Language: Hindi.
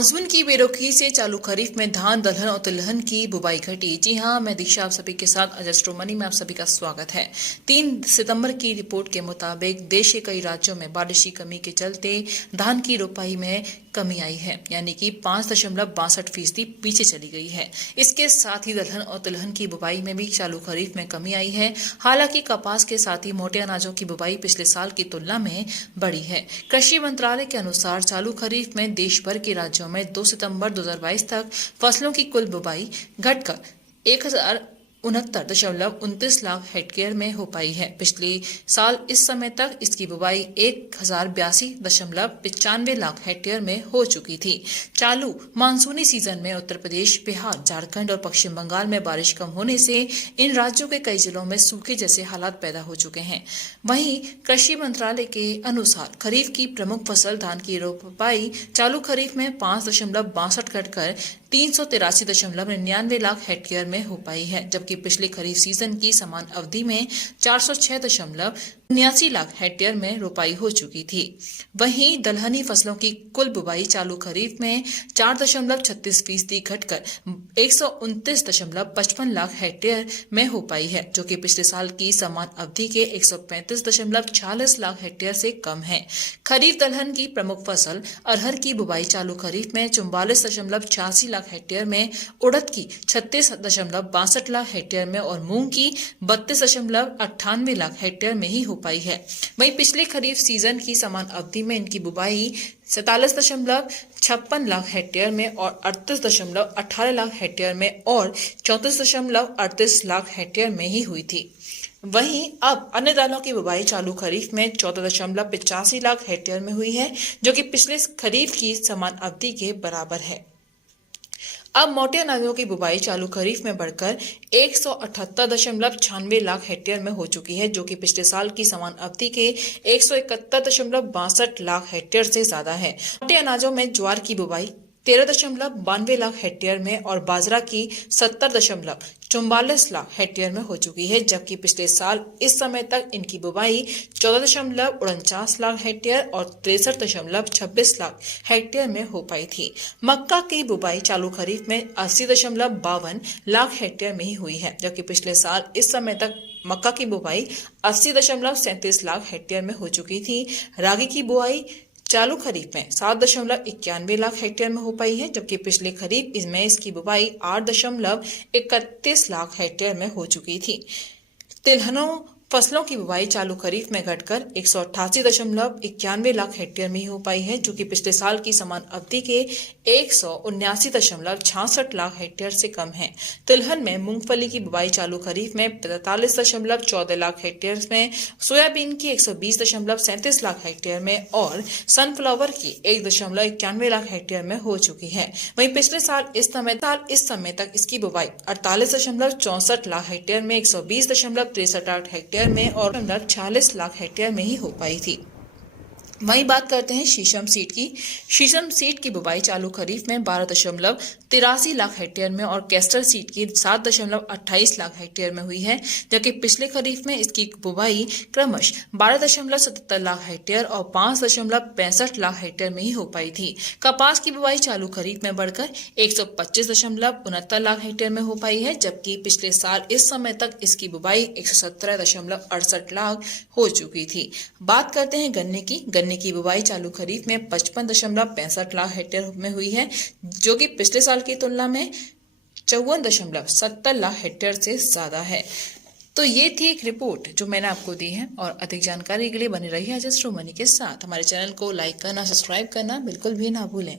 मानसून की बेरुखी से चालू खरीफ में धान, दलहन और तिलहन की बुवाई घटी। जी हां, मैं दीक्षा आप सभी के साथ अजस्ट्रो मनी में आप सभी का स्वागत है। 3 सितंबर की रिपोर्ट के मुताबिक देश के कई राज्यों में बारिश की कमी के चलते धान की रोपाई में कमी आई है, यानी कि 5.62% पीछे चली गई है। इसके साथ ही दलहन और तिलहन की बुवाई में भी चालू खरीफ में कमी आई है। हालांकि कपास के साथ ही मोटे अनाजों की बुवाई पिछले साल की तुलना में बढ़ी है। कृषि मंत्रालय के अनुसार चालू खरीफ में देश भर के राज्यों में 2 सितंबर 2022 तक फसलों की कुल बुवाई घटकर 1069.29 लाख हेक्टेयर में हो पाई है। पिछले साल इस समय तक इसकी बुवाई 1082.95 लाख हेक्टेयर में हो चुकी थी। चालू मानसूनी सीजन में उत्तर प्रदेश, बिहार, झारखंड और पश्चिम बंगाल में बारिश कम होने से इन राज्यों के कई जिलों में सूखे जैसे हालात पैदा हो चुके हैं। वहीं कृषि मंत्रालय के अनुसार खरीफ की प्रमुख फसल धान की रोपाई चालू खरीफ में 5.62 घटकर 383.99 लाख हेक्टेयर में हो पाई है, जबकि पिछले खरीफ सीजन की समान अवधि में 406.79 लाख हेक्टेयर में रोपाई हो चुकी थी। वहीं दलहनी फसलों की कुल बुवाई चालू खरीफ में 4.36% घटकर 129.55 लाख हेक्टेयर में हो पाई है, जो कि पिछले साल की समान अवधि के 135.46 लाख हेक्टेयर से कम है। खरीफ दलहन की प्रमुख फसल अरहर की बुवाई चालू खरीफ में 44.86 लाख हेक्टेयर में, उड़द की 36.62 लाख हेक्टेयर में और मूंग की 32.98 लाख हेक्टेयर में ही हो पाई है। वहीं पिछले खरीफ सीजन की समान अवधि में इनकी बुवाई 47.56 लाख हेक्टेयर में और 38.18 लाख हेक्टेयर में और 34.38 लाख हेक्टेयर में ही हुई थी। वहीं अब अन्य दालों की बुवाई चालू खरीफ में 14.85 लाख हेक्टेयर में हुई है, जो कि पिछले खरीफ की समान अवधि के बराबर है। अब मोटे अनाजों की बुवाई चालू खरीफ में बढ़कर 178.96 लाख हेक्टेयर में हो चुकी है, जो कि पिछले साल की समान अवधि के 171.62 लाख हेक्टेयर से ज्यादा है। मोटे अनाजों में ज्वार की बुवाई 13.92 लाख हेक्टेयर में और बाजरा की 70.44 लाख हेक्टेयर में हो चुकी है, जबकि पिछले साल इस समय तक इनकी बुवाई 14.49 लाख हेक्टेयर और 63.26 लाख हेक्टेयर में हो पाई थी। मक्का की बुवाई चालू खरीफ में 80.52 लाख हेक्टेयर में ही हुई है, जबकि पिछले साल इस समय तक मक्का की बुवाई 80.37 लाख हेक्टेयर में हो चुकी थी। रागी की बुआई चालू खरीफ में 7.91 लाख हेक्टेयर में हो पाई है, जबकि पिछले खरीफ इसमें इसकी बुवाई 8.31 लाख हेक्टेयर में हो चुकी थी। तिलहनों फसलों की बुवाई चालू खरीफ में घटकर 188.91 लाख हेक्टेयर में ही हो पाई है, जो कि पिछले साल की समान अवधि के 179.66 लाख हेक्टेयर से कम है। तिलहन में मूंगफली की बुवाई चालू खरीफ में 45.14 लाख हेक्टेयर में, सोयाबीन की 120.37 लाख हेक्टेयर में और सनफ्लावर की 1.91 लाख हेक्टेयर में हो चुकी है। वहीं पिछले साल इस समय तक इसकी बुवाई 48.64 लाख हेक्टेयर में, 120.63 हेक्टेयर में और 40 लाख हेक्टेयर में ही हो पाई थी। वहीं बात करते हैं शीशम सीड की। शीशम सीड की बुवाई चालू खरीफ में 12.83 लाख हेक्टेयर में और कैस्टर सीड की 7.28 लाख हेक्टेयर में हुई है, जबकि पिछले खरीफ में इसकी बुवाई क्रमश 12.77 लाख हेक्टेयर और 5.65 लाख हेक्टेयर में ही हो पाई थी। कपास की बुवाई चालू खरीफ में बढ़कर 125.69 लाख हेक्टेयर में हो पाई है, जबकि पिछले साल इस समय तक इसकी बुवाई 117.68 लाख हो चुकी थी। बात करते हैं गन्ने की बुवाई चालू खरीफ में 55.65 लाख हेक्टेयर में हुई है, जो कि पिछले साल की तुलना में 54.70 लाख हेक्टेयर से ज्यादा है। तो ये थी एक रिपोर्ट जो मैंने आपको दी है, और अधिक जानकारी के लिए बने रहिए अजस्ट्रो मनी के साथ। हमारे चैनल को लाइक करना, सब्सक्राइब करना बिल्कुल भी ना भूलें।